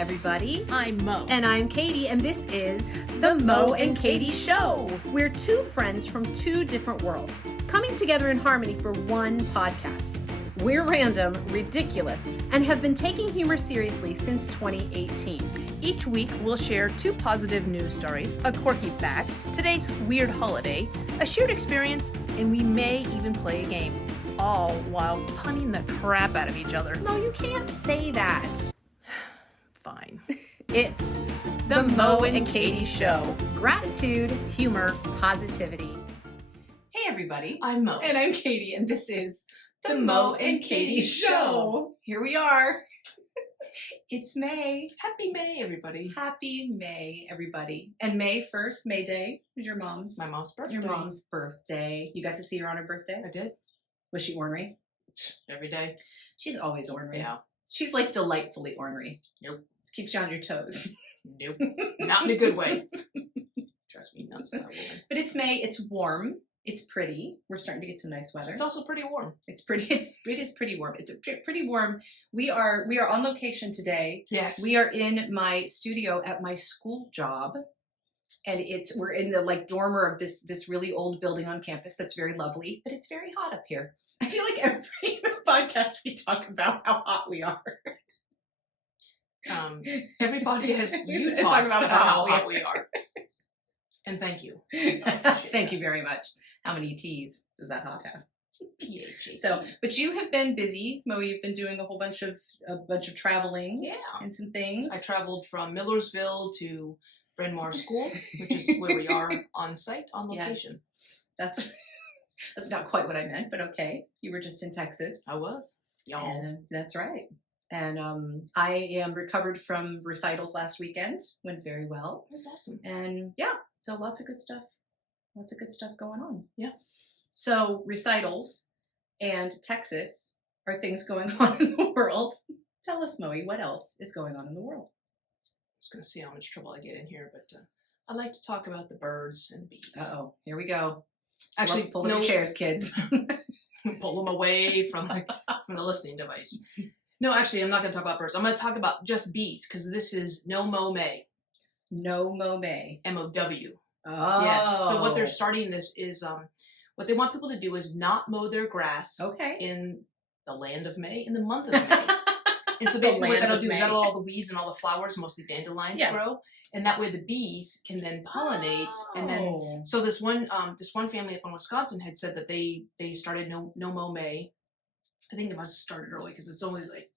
everybody. I'm Mo. And I'm Katie, and this is The Mo and Katie Show. We're two friends from two different worlds, coming together in harmony for one podcast. We're random, ridiculous, and have been taking humor seriously since 2018. Each week, we'll share two positive news stories, a quirky fact, today's weird holiday, a shared experience, and we may even play a game, all while punning the crap out of each other. No, you can't say that. Fine. It's The Mo and Katie Show. Gratitude, humor, positivity. Hey, everybody. I'm Mo. And I'm Katie, and this is The Mo and Katie Show. Here we are. It's May. Happy May, everybody. Happy May, everybody. And May 1st, May Day, is your mom's. My mom's birthday. Your mom's birthday. You got to see her on her birthday? I did. Was she ornery? Every day. She's always ornery. Yeah. She's like delightfully ornery. Nope. Keeps you on your toes. Nope. Not in a good way. Drives me nuts, that woman. But it's May. It's warm. It's pretty. We're starting to get some nice weather. It's also pretty warm. It's pretty. It is pretty warm. It's pretty warm. We are on location today. Yes. We are in my studio at my school job, and we're in the dormer of this really old building on campus. That's very lovely, but it's very hot up here. I feel like every podcast we talk about how hot we are. Every podcast you Talk talk about about how how hot we are. And thank you. Thank you very much. How many T's does that hot have? PHA. So, but you have been busy, Mo. You've been doing a bunch of traveling, Yeah. and some things. I traveled from Millersville to Bryn Mawr School, which is where we are on site, on location. Yes. That's not quite what I meant, but okay. You were just in Texas. I was. Y'all. And that's right. And I am recovered from recitals last weekend. Went very well. That's awesome. And yeah, so lots of good stuff. Lots of good stuff going on. Yeah. So recitals and Texas are things going on in the world. Tell us, Moe, what else is going on in the world? I was going to see how much trouble I get in here, but I like to talk about the birds and bees. Uh-oh, here we go. Actually, pull up your chairs, kids. Pull them away from the listening device. No, actually, I'm not going to talk about birds. I'm going to talk about just bees, because this is No Mow May. No Mow May. M-O-W. Oh. Yes. So what they're starting this is, what they want people to do is not mow their grass in the land of May, in the month of May. And so basically what that'll do is that'll all the weeds and all the flowers, mostly dandelions, grow. And that way the bees can then pollinate. And then, so this one family up in Wisconsin had said that they started No Mow May. I think it must have started early because it's only like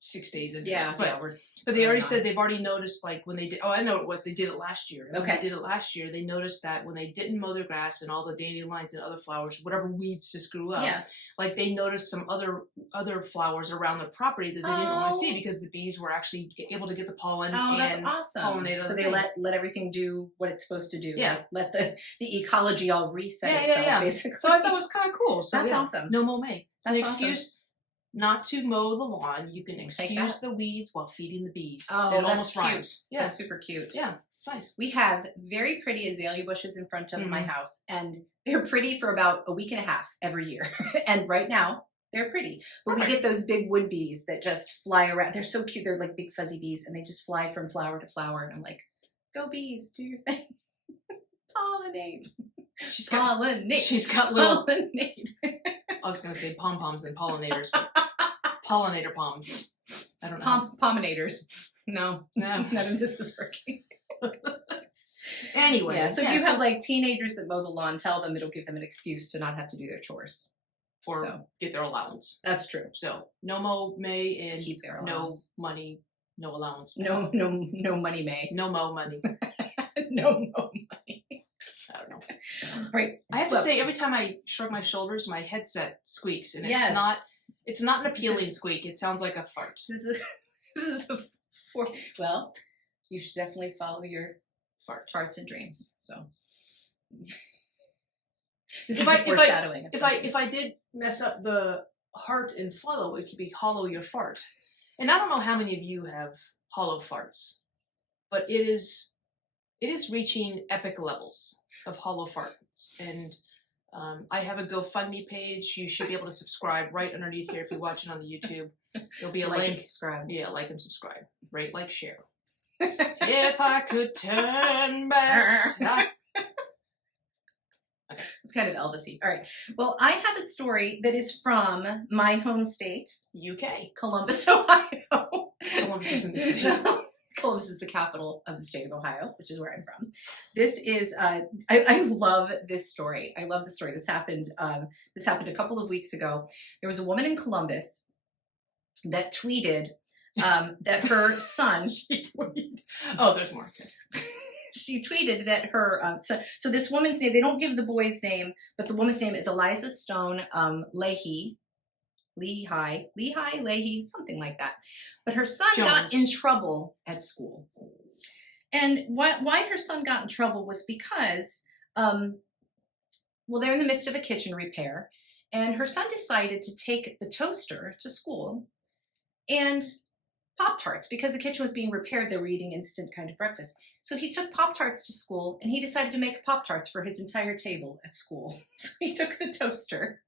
6 days into it. But they already said they've already noticed, like when they did, I know it was, they did it last year. When they did it last year, they noticed that when they didn't mow their grass and all the dandelions and other flowers, whatever weeds just grew up, like they noticed some other flowers around the property that they didn't want to see because the bees were actually able to get the pollen and that's awesome. pollinate other So they things. let everything do what it's supposed to do. Yeah. Like, let the ecology all reset itself, basically. So I thought it was kind of cool. So that's awesome. No Mow May. It's an excuse. Awesome. Not to mow the lawn. You can excuse the weeds while feeding the bees. Oh, it that's almost cute. rhymes. Yeah. That's super cute. Yeah, it's nice. We have very pretty azalea bushes in front of my house, and they're pretty for about a week and a half every year. And right now, they're pretty. But we get those big wood bees that just fly around. They're so cute. They're like big fuzzy bees, and they just fly from flower to flower. And I'm like, go bees, do your thing. Pollinate. She's got little... Pollinate. I was going to say pom-poms and pollinators, but pollinator palms. I don't know. Pominators. No, none of this is working. Anyway. So if you have like teenagers that mow the lawn, tell them it'll give them an excuse to not have to do their chores. Or get their allowance. That's true. So no Mow May and keep their allowance. No money, no allowance. No money May. No Mow money. No Mow money. I don't know. Right. I have to say, every time I shrug my shoulders, my headset squeaks, and it's not an appealing squeak. It sounds like a fart. This is well, you should definitely follow your farts and dreams. So this is foreshadowing. If I did mess up the heart and follow, it could be hollow your fart. And I don't know how many of you have hollow farts, but it is reaching epic levels of hollow farts. And I have a GoFundMe page. You should be able to subscribe right underneath here if you're watching on the YouTube. There'll be a like link. And subscribe. Yeah, like and subscribe. Rate, like, share. If I could turn back time. Okay. It's kind of Elvis-y. All right. Well, I have a story that is from my home state, UK. Columbus, Ohio. Columbus is in the state. Columbus is the capital of the state of Ohio, which is where I'm from. This is I love this story. I love the story. This happened a couple of weeks ago. There was a woman in Columbus that tweeted that her son. Oh, there's more. Okay. She tweeted that her son. So this woman's name. They don't give the boy's name, but the woman's name is Eliza Stone Leahy, something like that. But her son got in trouble at school. And why her son got in trouble was because, they're in the midst of a kitchen repair, and her son decided to take the toaster to school and Pop-Tarts, because the kitchen was being repaired. They were eating instant kind of breakfast. So he took Pop-Tarts to school, and he decided to make Pop-Tarts for his entire table at school. So he took the toaster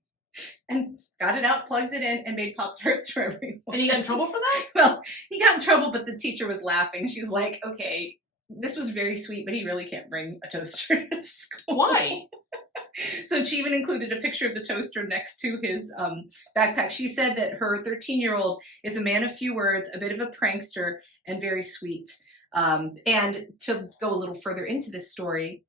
and got it out, plugged it in, and made Pop-Tarts for everyone. And he got in trouble for that? Well, he got in trouble, but the teacher was laughing. She's like, okay, this was very sweet, but he really can't bring a toaster to school. Why? So she even included a picture of the toaster next to his backpack. She said that her 13-year-old is a man of few words, a bit of a prankster, and very sweet. And to go a little further into this story,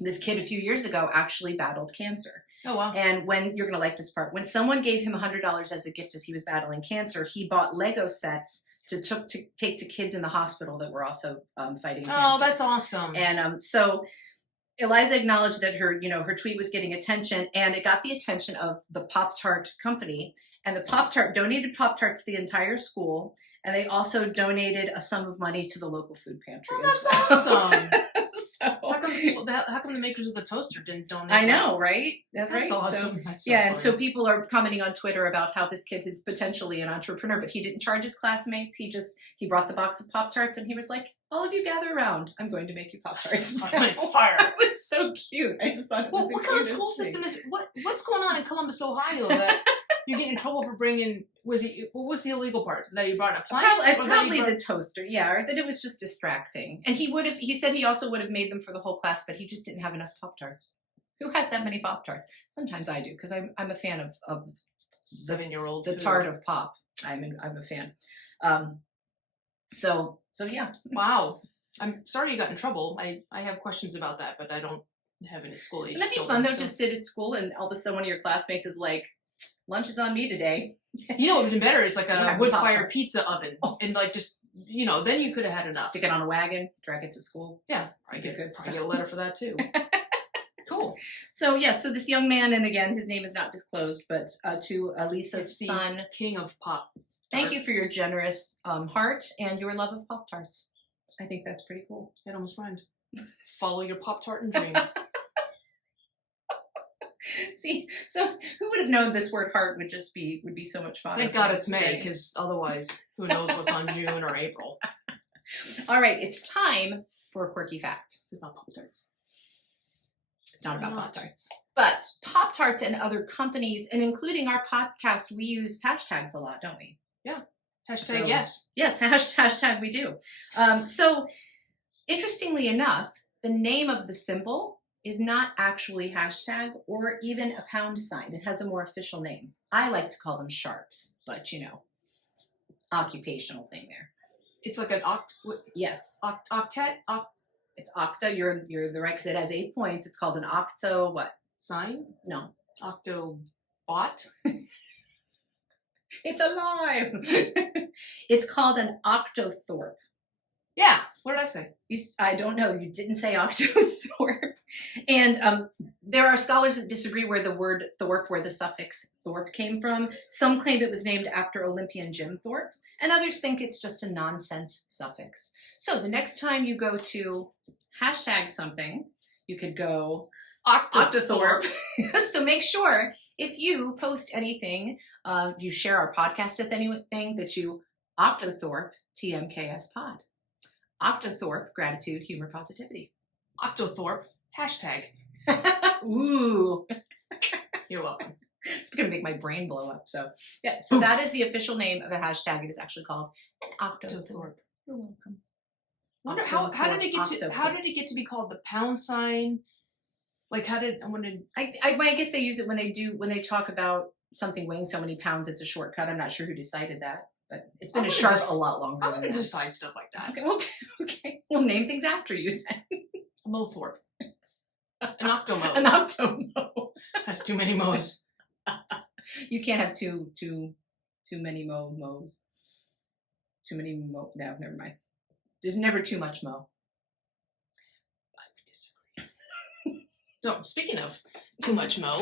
this kid a few years ago actually battled cancer. Oh, wow. And when, you're going to like this part, when someone gave him $100 as a gift as he was battling cancer, he bought Lego sets to take to kids in the hospital that were also fighting cancer. Oh, that's awesome. And so Eliza acknowledged that her tweet was getting attention, and it got the attention of the Pop-Tart company. And the Pop-Tart donated Pop-Tarts to the entire school, and they also donated a sum of money to the local food pantry. Oh, that's awesome. So, how come the makers of the toaster didn't donate? I know, right? That's right. Awesome. So, that's so yeah, funny. and so people are commenting on Twitter about how this kid is potentially an entrepreneur, but he didn't charge his classmates. He brought the box of Pop-Tarts, and he was like, all of you gather around. I'm going to make you Pop-Tarts. Fire. It was so cute. I just thought it was what kind of school system is what's going on in Columbus, Ohio that you're getting in trouble for bringing? What was the illegal part? That you brought an appliance? Probably the toaster, yeah, or that it was just distracting. And he said he also would have made them for the whole class, but he just didn't have enough Pop-Tarts. Who has that many Pop-Tarts? Sometimes I do, because I'm a fan of 7-year-old the tart of pop. I'm a fan. So yeah. Wow. I'm sorry you got in trouble. I have questions about that, but I don't have any school age. Wouldn't that be fun though? So. Just sit at school and all of a sudden one of your classmates is like, lunch is on me today. You know what would have been better is like a wood-fired pizza oven. And like just, then you could have had enough. Stick it on a wagon, drag it to school. Yeah. I get good stuff. I get a letter for that too. Cool. So this young man, and again, his name is not disclosed, but to Elisa's son. King of Pop. Thank you for your generous heart and your love of Pop-Tarts. I think that's pretty cool. It almost rhymed. Follow your Pop-Tart and dream. See, so who would have known this word heart would be so much fun? Thank God it's May, because otherwise, who knows what's on June or April. All right, it's time for a quirky fact. It's about Pop-Tarts. It's not about Pop-Tarts. But Pop-Tarts and other companies, and including our podcast, we use hashtags a lot, don't we? Yeah. Hashtag yes. Yes, hashtag we do. So, interestingly enough, the name of the symbol is not actually hashtag or even a pound sign. It has a more official name. I like to call them sharps, but occupational thing there. It's like an yes. Octet? It's octa. You're the right, because it has 8 points. It's called an octo what? Sign? No. Octobot? It's alive. It's called an octothorpe. Yeah. What did I say? I don't know. You didn't say octothorpe. And there are scholars that disagree where the word thorpe, where the suffix thorpe came from. Some claim it was named after Olympian Jim Thorpe, and others think it's just a nonsense suffix. So the next time you go to hashtag something, you could go octothorpe. So make sure if you post anything, you share our podcast with anything, that you octothorpe TMKS pod. Octothorpe, gratitude, humor, positivity. Octothorpe, hashtag. Ooh. You're welcome. It's going to make my brain blow up. So, yeah. So that is the official name of a hashtag. It is actually called an octothorpe. You're welcome. Wonder how did it get to be called the pound sign? Like I guess they use it when they talk about something weighing so many pounds it's a shortcut. I'm not sure who decided that, but it's been a lot longer. I'm going to decide stuff like that. Okay. We'll name things after you then. A Mothorpe. An Octomo. An Octomo. That's too many mo's. You can't have too many mo's. Too many mo. No, never mind. There's never too much mo. I would disagree. So, speaking of too much mo,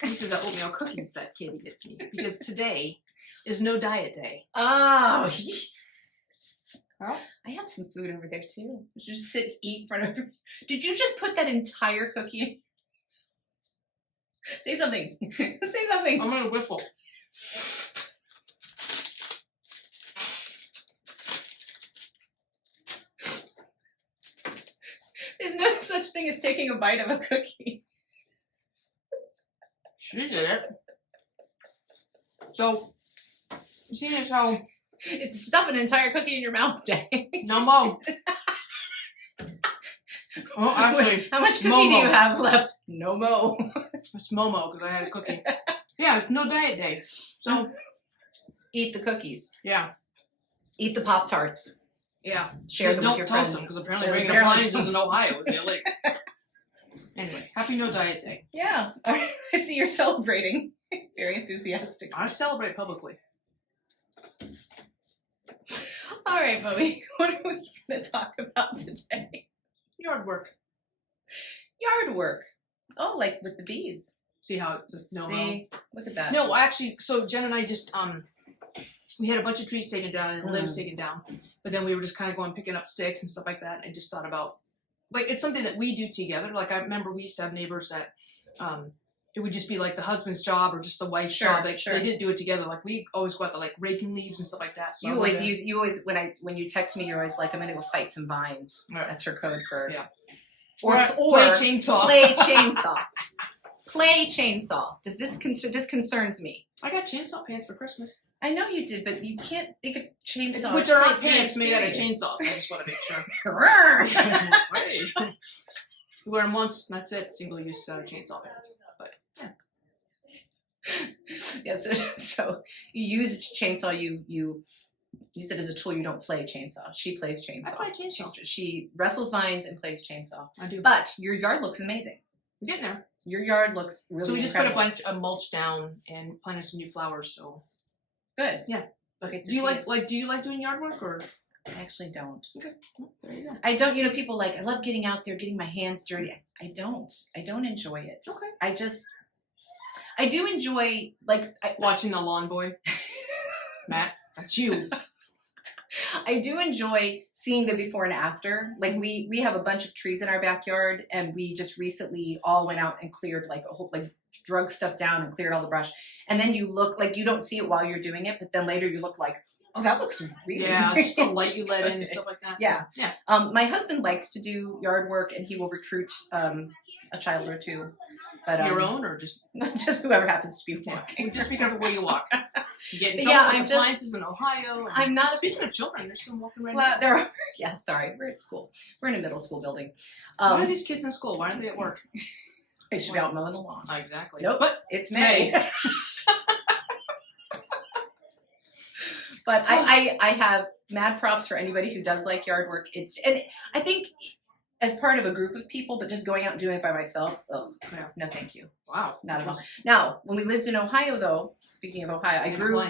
these are the oatmeal cookies that Katie gets me. Because today is no diet day. Oh, yes. Well, I have some food over there too. Did you just sit and eat in front of me? Did you just put that entire cookie in? Say something. Say something. I'm going to whiffle. There's no such thing as taking a bite of a cookie. She did it. So, seeing as how... It's stuff an entire cookie in your mouth, Jay. No mo. Oh, actually... How much cookie do you have left? No mo. It's Momo, because I had a cookie. Yeah, it's no diet day. So... Eat the cookies. Yeah. Eat the Pop-Tarts. Yeah. Share them with your friends. Don't toast them, because apparently bringing appliances in Ohio is illegal. Anyway, happy no diet day. Yeah. I see you're celebrating. Very enthusiastic. I celebrate publicly. All right, Bowie. What are we going to talk about today? Yard work. Yard work. Oh, like with the bees. See how it's Look at that. No, actually, so Jen and I just we had a bunch of trees taken down and limbs taken down, but then we were just kind of going picking up sticks and stuff like that. And I just thought about, like, it's something that we do together. Like, I remember we used to have neighbors that it would just be like the husband's job or just the wife's job. Like, they did do it together. Like, we always go out there like raking leaves and stuff like that. So you always when you text me, you're always like, I'm gonna go fight some vines. Right. That's her code for or play chainsaw. Play chainsaw. Play chainsaw. This concerns me. I got chainsaw pants for Christmas. I know you did, but you can't think of chainsaws. Which are not pants made out of chainsaws. I just want to make sure. Hey. You wear them once, and that's it. Single-use chainsaw pants. But yeah. So you use a chainsaw. You use it as a tool. You don't play chainsaw. She plays chainsaw. I play chainsaw. She wrestles vines and plays chainsaw. I do. But your yard looks amazing. We're getting there. Your yard looks really So we just incredible. put a bunch of mulch down and planted some new flowers. So good. Yeah. Okay. Do you like doing yard work or? I actually don't. Okay. Well, there you go. I don't. You know, people like I love getting out there, getting my hands dirty. I don't enjoy it. Okay. I do enjoy watching the lawn boy. Matt, that's you. I do enjoy seeing the before and after. Like we have a bunch of trees in our backyard, and we just recently all went out and cleared drug stuff down and cleared all the brush. And then you look like you don't see it while you're doing it, but then later you look like, oh, that looks really just the light you let in and stuff like that. Yeah. So, yeah. My husband likes to do yard work, and he will recruit a child or two. But your own or just whoever happens to be walking. Yeah. Just be careful where you walk. You get in trouble with appliances in Ohio. I'm not. Speaking of children, there's some walking right now. There are. Yeah, sorry. We're at school. We're in a middle school building. Why are these kids in school? Why aren't they at work? They should be out mowing the lawn. Exactly. Nope. But it's May. But I have mad props for anybody who does like yard work. And I think as part of a group of people, but just going out and doing it by myself, no thank you. Wow. Not at all. Now, when we lived in Ohio, though, speaking of Ohio, I grew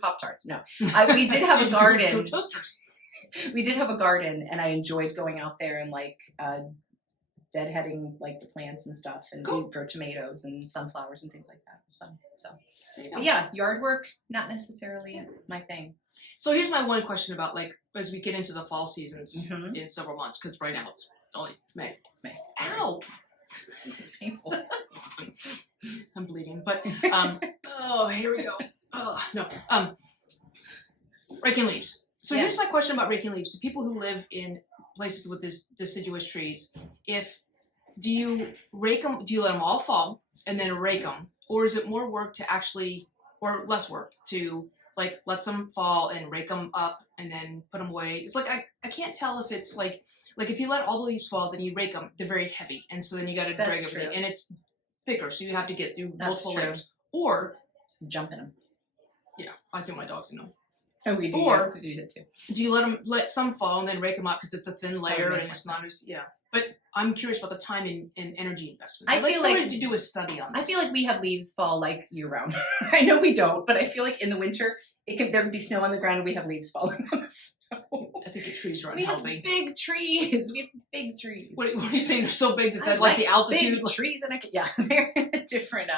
Pop-Tarts. No. We did have a garden. Toasters. We did have a garden, and I enjoyed going out there and deadheading the plants and stuff, and we'd grow tomatoes and sunflowers and things like that. It was fun. So, but yeah, yard work, not necessarily my thing. So here's my one question about as we get into the fall seasons in several months, because right now it's only May. It's May. Ow! It's painful. I'm bleeding, but here we go. Oh no. Raking leaves. So here's my question about raking leaves. To people who live in places with deciduous trees, if do you rake them? Do you let them all fall and then rake them, or is it more work to actually, or less work to like let some fall and rake them up and then put them away? It's like I can't tell if it's like if you let all the leaves fall, then you rake them, they're very heavy, and so then you got to drag everything, and it's thicker, so you have to get through multiple layers. Or jump in them. Yeah, I think my dogs know. Oh, we do. Or do that too. Do you let some fall and then rake them up because it's a thin layer and it's not as But I'm curious about the time and energy investment. I'd like somebody to do a study on this. I feel like we have leaves fall like year round. I know we don't, but I feel like in the winter there could be snow on the ground and we have leaves falling on the snow. I think your trees are we unhealthy. Have big trees. We have big trees. What are you saying? They're so big that like the altitude. Big trees and they're in a different.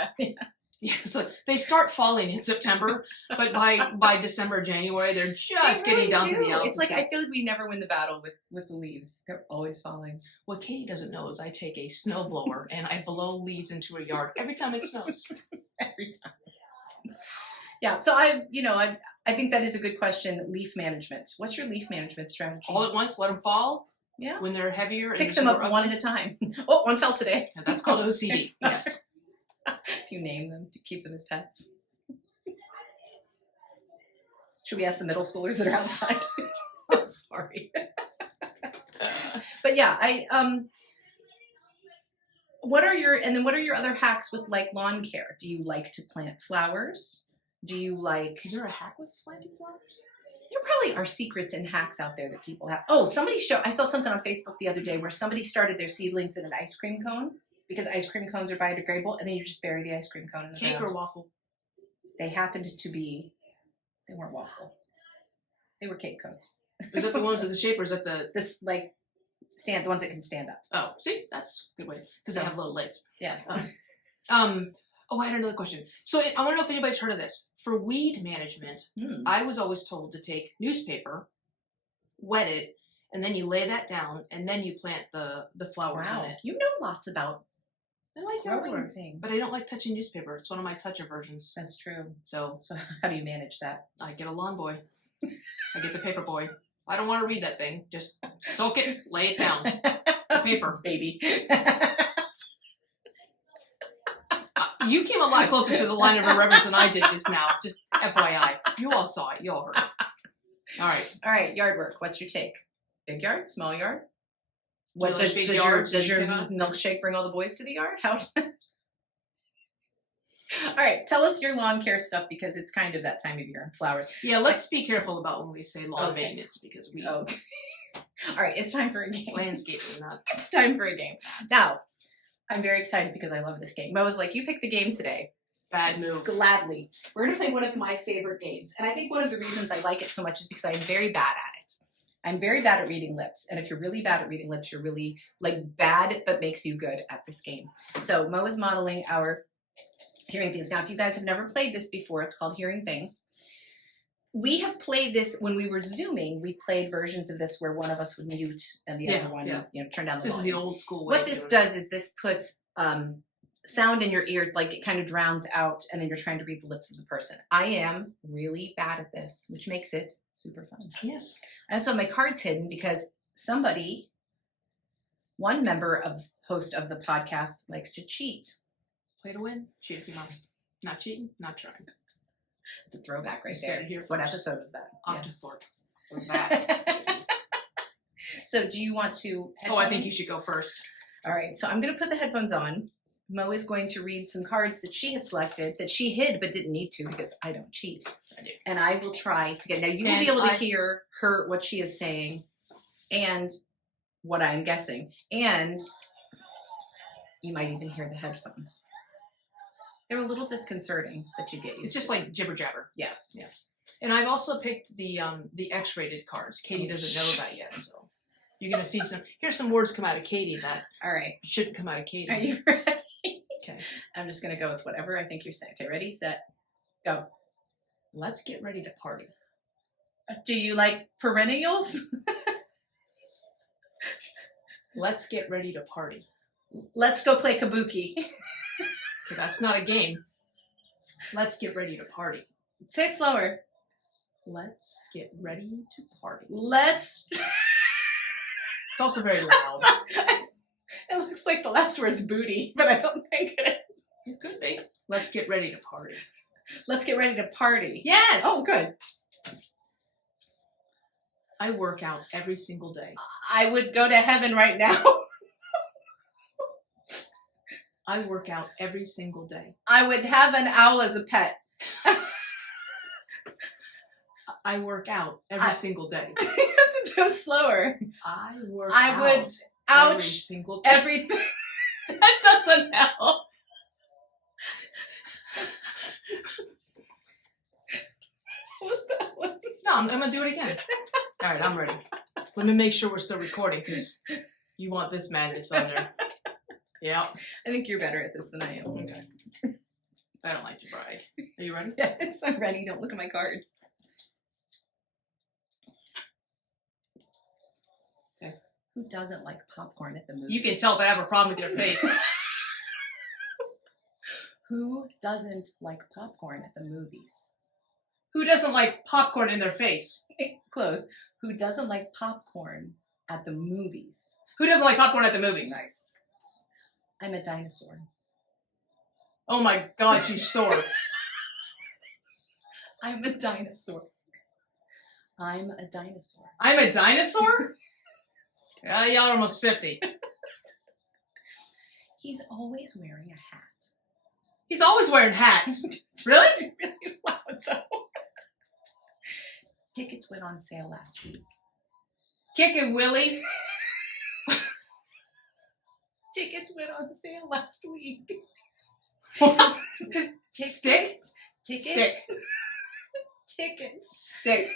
Yeah, so they start falling in September, but by December, January, they're just getting down to the altitude. It's like I feel like we never win the battle with the leaves. They're always falling. What Katie doesn't know is I take a snow blower and I blow leaves into a yard every time it snows. Every time. Yeah, so I think that is a good question. Leaf management. What's your leaf management strategy? All at once, let them fall. Yeah. When they're heavier. Pick them up one at a time. Oh, one fell today. Yeah, that's called OCD. Yes. Do you name them to keep them as pets? Should we ask the middle schoolers that are outside? I'm sorry. But yeah, what are your other hacks with like lawn care? Do you like to plant flowers? Do you like... Is there a hack with planting flowers? There probably are secrets and hacks out there that people have. Oh, I saw something on Facebook the other day where somebody started their seedlings in an ice cream cone. Because ice cream cones are biodegradable, and then you just bury the ice cream cone in the cake ground. Or waffle. They happened to be. They weren't waffle. They were cake cones. Is that the ones with the shape, or is that the the ones that can stand up? Oh, see, that's a good way because they have little legs. Yes. Oh, I had another question. So I want to know if anybody's heard of this. For weed management, I was always told to take newspaper, wet it, and then you lay that down, and then you plant the flowers in it. You know lots about. I like growing things, but I don't like touching newspaper. It's one of my touch aversions. That's true. So how do you manage that? I get a lawn boy. I get the paper boy. I don't want to read that thing. Just soak it, lay it down. The paper, baby. You came a lot closer to the line of irreverence than I did just now. Just FYI. You all saw it. You all heard it. All right. Yard work. What's your take? Big yard? Small yard? What does your milkshake bring all the boys to the yard? How? All right, tell us your lawn care stuff because it's kind of that time of year. Flowers. Yeah, let's be careful about when we say lawn maintenance because we. Okay. All right, it's time for a game. Landscaping, not. It's time for a game. Now, I'm very excited because I love this game. Mo was like, "You pick the game today." Bad move. Gladly. We're gonna play one of my favorite games, and I think one of the reasons I like it so much is because I'm very bad at it. I'm very bad at reading lips. And if you're really bad at reading lips, you're really bad, but makes you good at this game. So Mo is modeling our Hearing Things. Now, if you guys have never played this before, it's called Hearing Things. We have played this when we were Zooming. We played versions of this where one of us would mute and the other one, turn down the volume. This is the old school way. What this does is this puts sound in your ear, like it kind of drowns out, and then you're trying to read the lips of the person. I am really bad at this, which makes it super fun. Yes. And so my card's hidden because one host of the podcast likes to cheat. Play to win, cheat if you must. Not cheating, not trying. It's a throwback right there. What episode was that? Octothorpe. So that. So do you want to headphones? Oh, I think you should go first. All right, so I'm going to put the headphones on. Mo is going to read some cards that she has selected that she hid but didn't need to because I don't cheat. I do. And I will try to get... Now, you will be able to hear what she is saying and what I'm guessing. And you might even hear the headphones. They're a little disconcerting, but you get used to it. It's just like jibber jabber. Yes. Yes. And I've also picked the X-rated cards. Katie doesn't know that yet, so... You're going to see here's some words come out of Katie that shouldn't come out of Katie. Are you ready? Okay. I'm just going to go with whatever I think you're saying. Okay, ready, set, go. Let's get ready to party. Do you like perennials? Let's get ready to party. Let's go play kabuki. Okay, that's not a game. Let's get ready to party. Say it slower. Let's get ready to party. Let's... It's also very loud. It looks like the last word's booty, but I don't think it is. It could be. Let's get ready to party. Let's get ready to party. Yes. Oh, good. I work out every single day. I would go to heaven right now. I work out every single day. I would have an owl as a pet. I work out every single day. You have to go slower. I work I out would every ouch single day. everything. That doesn't help. What's that one? No, I'm going to do it again. All right, I'm ready. Let me make sure we're still recording because you want this madness on there. Yeah. I think you're better at this than I am. Okay. I don't like to brag. Are you ready? Yes, I'm ready. Don't look at my cards. Okay. Who doesn't like popcorn at the movies? You can tell if I have a problem with your face. Who doesn't like popcorn at the movies? Who doesn't like popcorn in their face? Close. Who doesn't like popcorn at the movies? Who doesn't like popcorn at the movies? Nice. I'm a dinosaur. Oh my God, she's sore. I'm a dinosaur. I'm a dinosaur. I'm a dinosaur? Y'all are almost 50. He's always wearing a hat. He's always wearing hats. Really? Really loud though. Tickets went on sale last week. Kick it, Willie. Tickets went on sale last week. What? Tickets. Stick? Tickets. Stick. Tickets. Stick.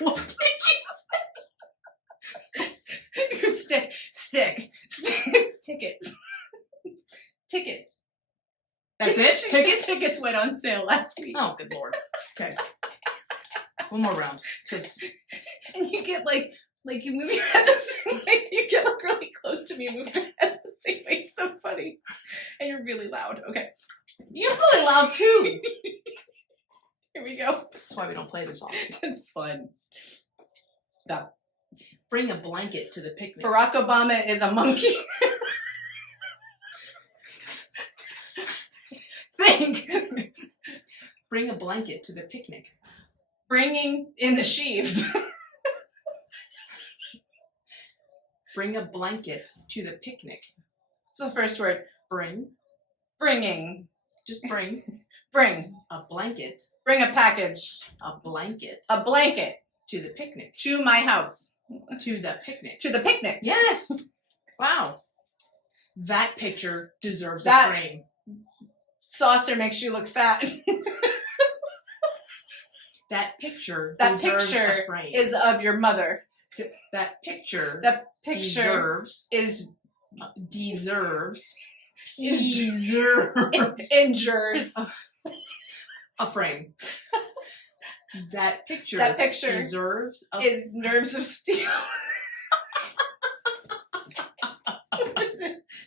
What did you say? Stick. Stick. Stick. Tickets. Tickets. That's it? Tickets? Tickets went on sale last week. Oh, good Lord. Okay. One more round. And you get like you move your head the same way. You get like really close to me and move your head the same way. It's so funny. And you're really loud. Okay. You're really loud too. Here we go. That's why we don't play this often. It's fun. Stop. Bring a blanket to the picnic. Barack Obama is a monkey. Think. Bring a blanket to the picnic. Bringing in the sheaves. Bring a blanket to the picnic. What's the first word? Bring. Bringing. Just bring. Bring. A blanket. Bring a package. A blanket. A blanket. To the picnic. To my house. To the picnic. To the picnic. Yes. Wow. That picture deserves a That frame. Saucer makes you look fat. That picture That deserves picture a frame. is of your mother. That picture. That picture deserves. is Deserves. Is Deserves. injures. A frame. That picture deserves a is nerves of steel.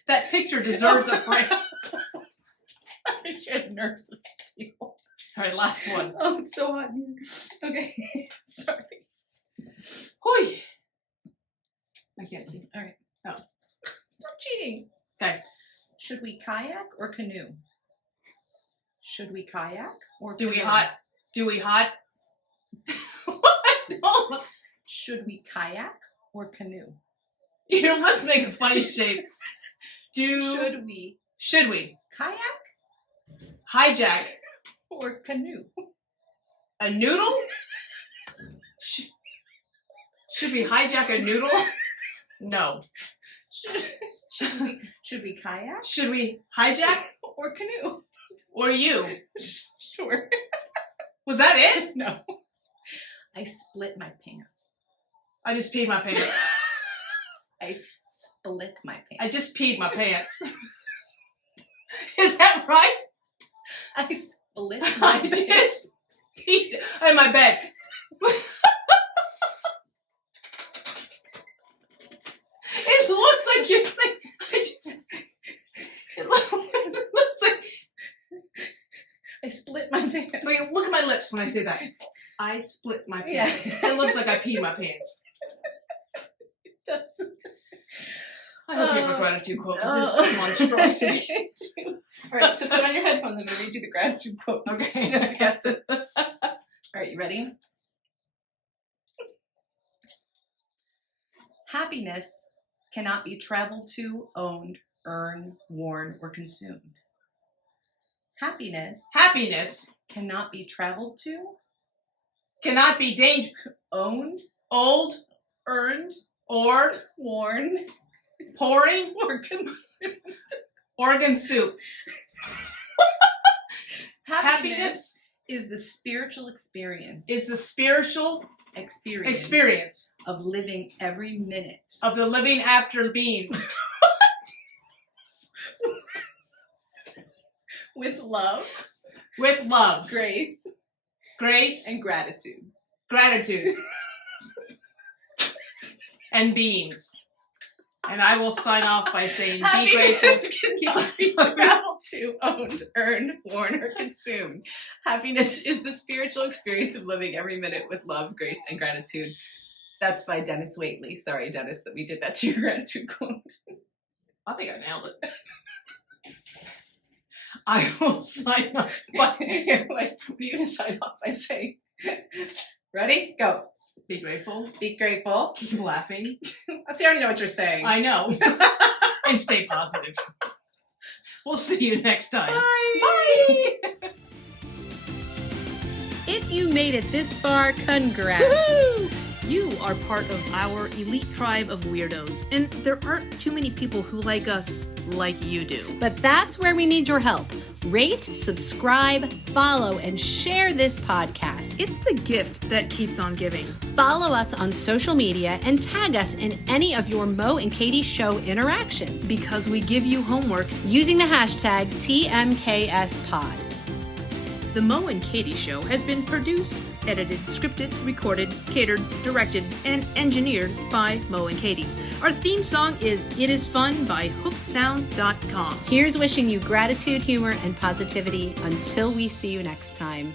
That picture deserves a frame. That picture has nerves of steel. All right, last one. Oh, it's so hot in here. Okay, sorry. Hoi. I can't see. All right. Oh. Stop cheating. Okay. Should we kayak or canoe? Should we kayak or Do canoe? we hot? What? Should we kayak or canoe? Your lips make a funny shape. Should we kayak hijack or canoe? a noodle? Should we hijack a noodle? No. Should we kayak Should we hijack or canoe? or you? Sure. Was that it? No. I split my pants. I just peed my pants. I split my pants. I just peed my pants. Is that right? I split my I pants. just peed in my bed. It looks like you're saying. It looks like. I split my pants. Wait, look at my lips when I say that. I split my pants. Yeah. It looks like I peed my pants. I hope you have a gratitude quote. This is monstrosity. All right, so put on your headphones. I'm going to read you the gratitude quote. Okay. Let's guess it. All right, you ready? Happiness cannot be traveled to, owned, earned, worn, or consumed. Happiness cannot be traveled to, cannot be owned, earned, or worn, pouring, or consumed. Organ soup. Happiness is the spiritual experience. Is the spiritual experience of living every minute. Of the living after beings. With love. With love. Grace. And gratitude. And beings. And I will sign off by saying, be grateful. Happiness cannot be traveled to, owned, earned, worn, or consumed. Happiness is the spiritual experience of living every minute with love, grace, and gratitude. That's by Dennis Waitley. Sorry, Dennis, that we did that to your gratitude quote. I think I nailed it. I will sign off by Wait, what are you going to sign off by saying? Ready? Go. Be grateful. Be grateful. Keep laughing. I already know what you're saying. I know. And stay positive. We'll see you next time. Bye. Bye. If you made it this far, congrats. Woo-hoo! You are part of our elite tribe of weirdos, and there aren't too many people who like us like you do. But that's where we need your help. Rate, subscribe, follow, and share this podcast. It's the gift that keeps on giving. Follow us on social media and tag us in any of your Mo and Katie show interactions. Because we give you homework Using the hashtag TMKSPod. The Mo and Katie Show has been produced, edited, scripted, recorded, catered, directed, and engineered by Mo and Katie. Our theme song is It Is Fun by HookedSounds.com. Here's wishing you gratitude, humor, and positivity until we see you next time.